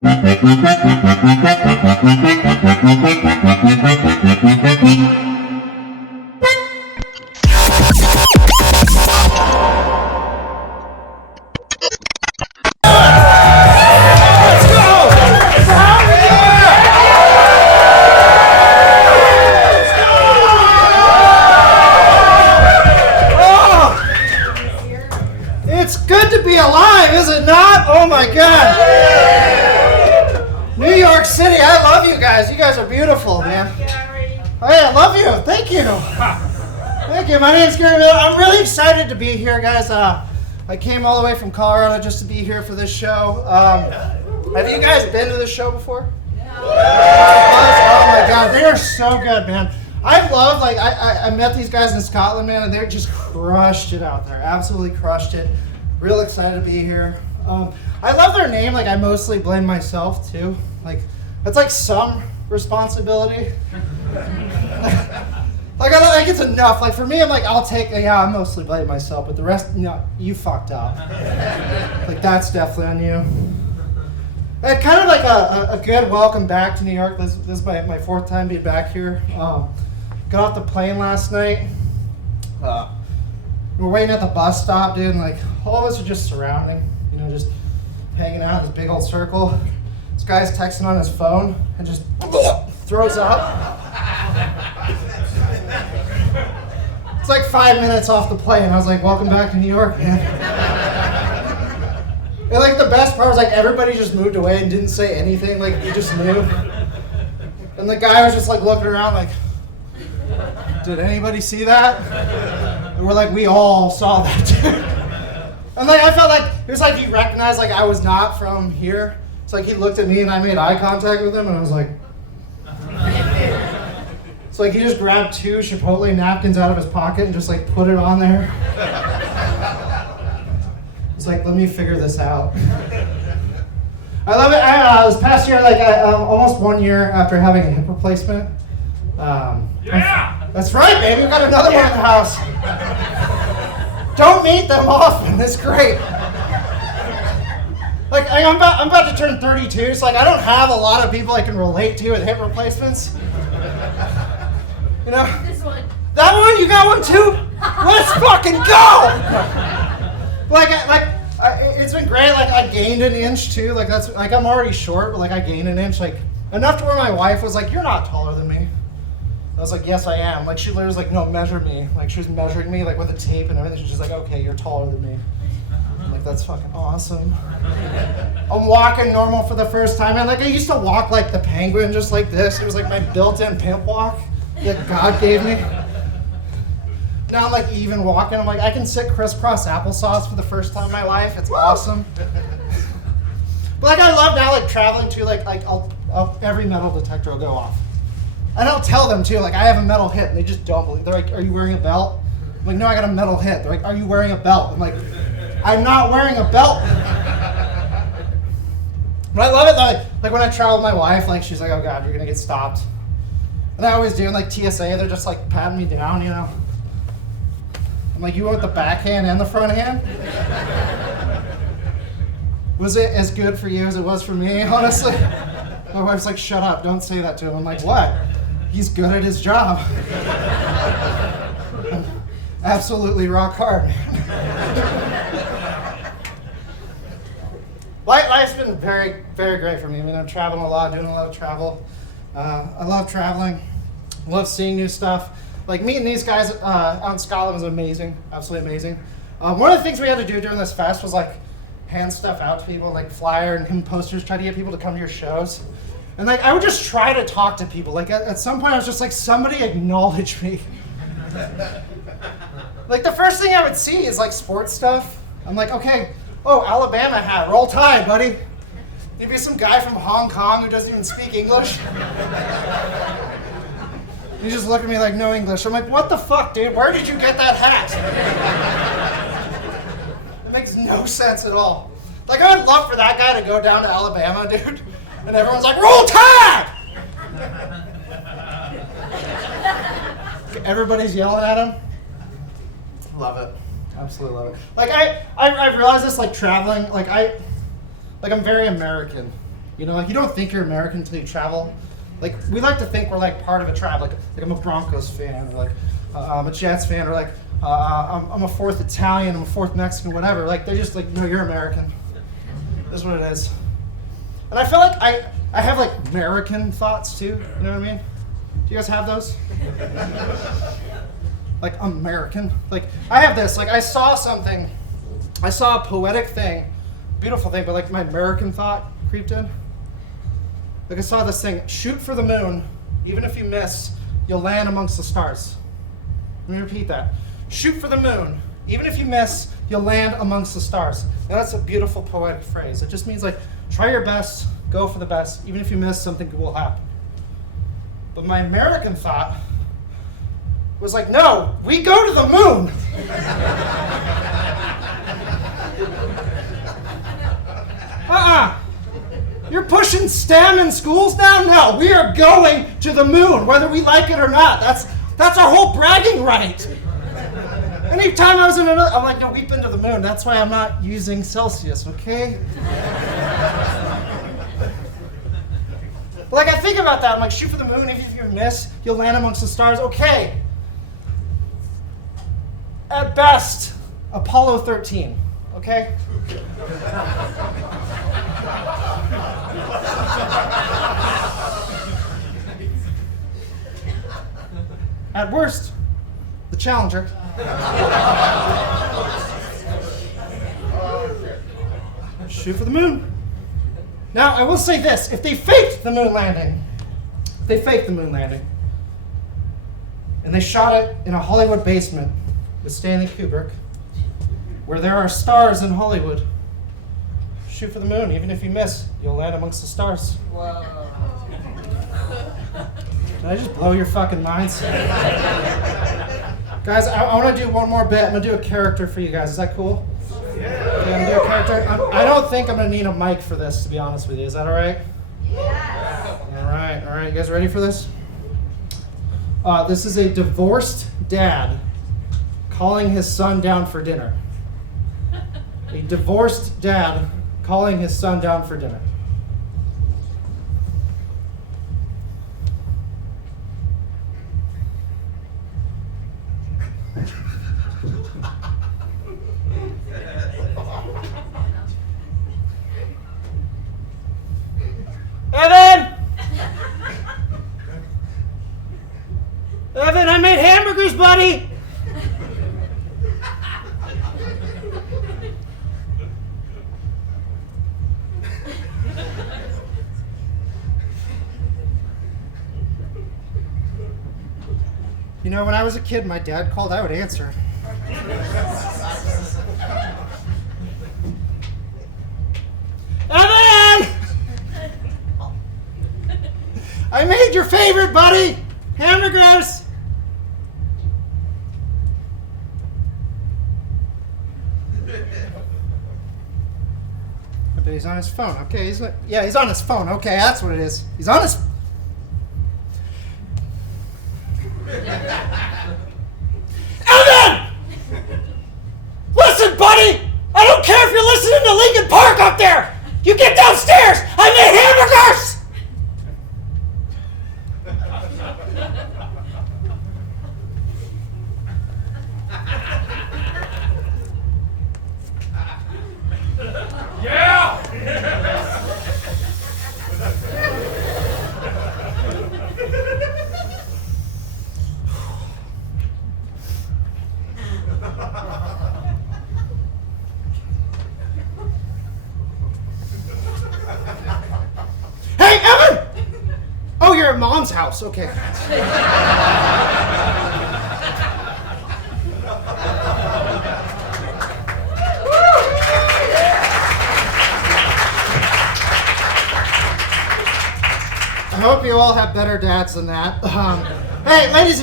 It's good to be alive, is it not? Oh my God. New York City, I love you guys. You guys are beautiful, man. Hey, I love you. Thank you. Thank you. My name's Gary Miller. I'm really excited to be here, guys. I came all the way from Colorado just to be here for this show. Have you guys been to this show before? Oh my God, they are so good, man. I love, I met these guys in Scotland, man, and they just crushed it out there. Absolutely crushed it. Real excited to be here. I love their name. I mostly blame myself too. That's some responsibility. I think it's enough. For me, I'll take. Yeah, I mostly blame myself, but the rest, you fucked up. That's definitely on you. And kind of a good welcome back to New York. This is my fourth time being back here. Got off the plane last night. We were waiting at the bus stop, dude, and all of us are just surrounding, just hanging out in this big old circle. This guy's texting on his phone and just throws up. It's 5 minutes off the plane. I was like, welcome back to New York, man. And the best part was everybody just moved away and didn't say anything. You just knew. And the guy was just looking around did anybody see that? And we're we all saw that too. And I felt it was he recognized I was not from here. It's he looked at me and I made eye contact with him and I was it's he just grabbed 2 Chipotle napkins out of his pocket and just put it on there. It's let me figure this out. I love it. This past year, almost 1 year after having a hip replacement. That's right, baby. We got another one in the house. Don't meet them often. It's great. I'm about to turn 32, so I don't have a lot of people I can relate to with hip replacements. This one. That one? You got one too? Let's fucking go! It's been great. I gained an inch too. That's I'm already short, but I gained an inch, enough to where my wife was you're not taller than me. I was yes, I am. She literally was no, measure me. She was measuring me with a tape and everything. She's just okay, you're taller than me. I'm that's fucking awesome. I'm walking normal for the first time, and I used to walk like the penguin, just like this. It was my built-in pimp walk that God gave me. Now I'm even walking. I'm I can sit crisscross applesauce for the first time in my life. It's awesome. But I love now traveling too. I'll every metal detector will go off, and I'll tell them too. I have a metal hit, and they just don't believe. They're "Are you wearing a belt?" I'm no, I got a metal hit. They're "Are you wearing a belt?" I'm I'm not wearing a belt. But I love it though. When I travel with my wife, she's "Oh God, you're gonna get stopped," and I always do. And TSA, they're just patting me down, I'm "You want the backhand and the front hand?" Was it as good for you as it was for me, honestly? My wife's "Shut up, don't say that to him." I'm what? He's good at his job. Absolutely rock hard. Life's been very, very great for me. I'm traveling a lot, doing a lot of travel. I love traveling. Love seeing new stuff. Meeting these guys out in Scotland was amazing, absolutely amazing. One of the things we had to do during this fest was hand stuff out to people, flyer and posters, try to get people to come to your shows. And I would just try to talk to people. At some point I was just somebody acknowledge me. The first thing I would see is sports stuff. I'm okay, oh, Alabama hat, roll tide, buddy. Maybe some guy from Hong Kong who doesn't even speak English. He just looked at me no English. I'm what the fuck, dude? Where did you get that hat? It makes no sense at all. I would love for that guy to go down to Alabama, dude, and everyone's roll tide! Everybody's yelling at him. Love it. Absolutely love it. I realize this traveling, I'm very American. You know, like you don't think you're American until you travel. Like we like to think we're like part of a tribe. Like I'm a Broncos fan, or like I'm a Jets fan, or like I'm a fourth Italian, I'm a fourth Mexican, whatever. Like they're just like, no, you're American. That's what it is. And I feel like I have like American thoughts too. You know what I mean? Do you guys have those? Like American. Like I have this. Like I saw something. I saw a poetic thing, beautiful thing, but like my American thought creeped in. Like I saw this thing, shoot for the moon, even if you miss, you'll land amongst the stars. Let me repeat that. Shoot for the moon, even if you miss, you'll land amongst the stars. Now that's a beautiful poetic phrase. It just means like, try your best, go for the best, even if you miss, something will happen. But my American thought was like, no, we go to the moon. You're pushing STEM in schools now? No, we are going to the moon, whether we like it or not. That's our whole bragging right. Anytime I was in another, I'm like, no, we've been to the moon. That's why I'm not using Celsius, okay? Like, I think about that. I'm like, shoot for the moon. Even if you miss, you'll land amongst the stars. Okay. At best, Apollo 13, okay? At worst, the Challenger. Shoot for the moon. Now, I will say this. If they faked the moon landing, and they shot it in a Hollywood basement with Stanley Kubrick, where there are stars in Hollywood, shoot for the moon. Even if you miss, you'll land amongst the stars. Whoa. Did I just blow your fucking minds? Guys, I want to do one more bit. I'm going to do a character for you guys. Is that cool? Yeah. Okay, I'm going to do a character. I don't think I'm going to need a mic for this, to be honest with you. Is that all right? Yes. All right. You guys ready for this? This is a divorced dad calling his son down for dinner. A divorced dad calling his son down for dinner. Evan, I made hamburgers, buddy! You know, when I was a kid, my dad called, I would answer. Evan! I made your favorite, buddy! Hamburgers! But he's on his phone. Okay, he's on his phone. Okay, that's what it is. He's on his. Evan! Listen, buddy! I don't care if you're listening to Linkin Park up there! You get downstairs! I made hamburgers! Yeah! Hey, Evan! Oh, you're at Mom's house. Okay. I hope you all have better dads than that. Hey, ladies and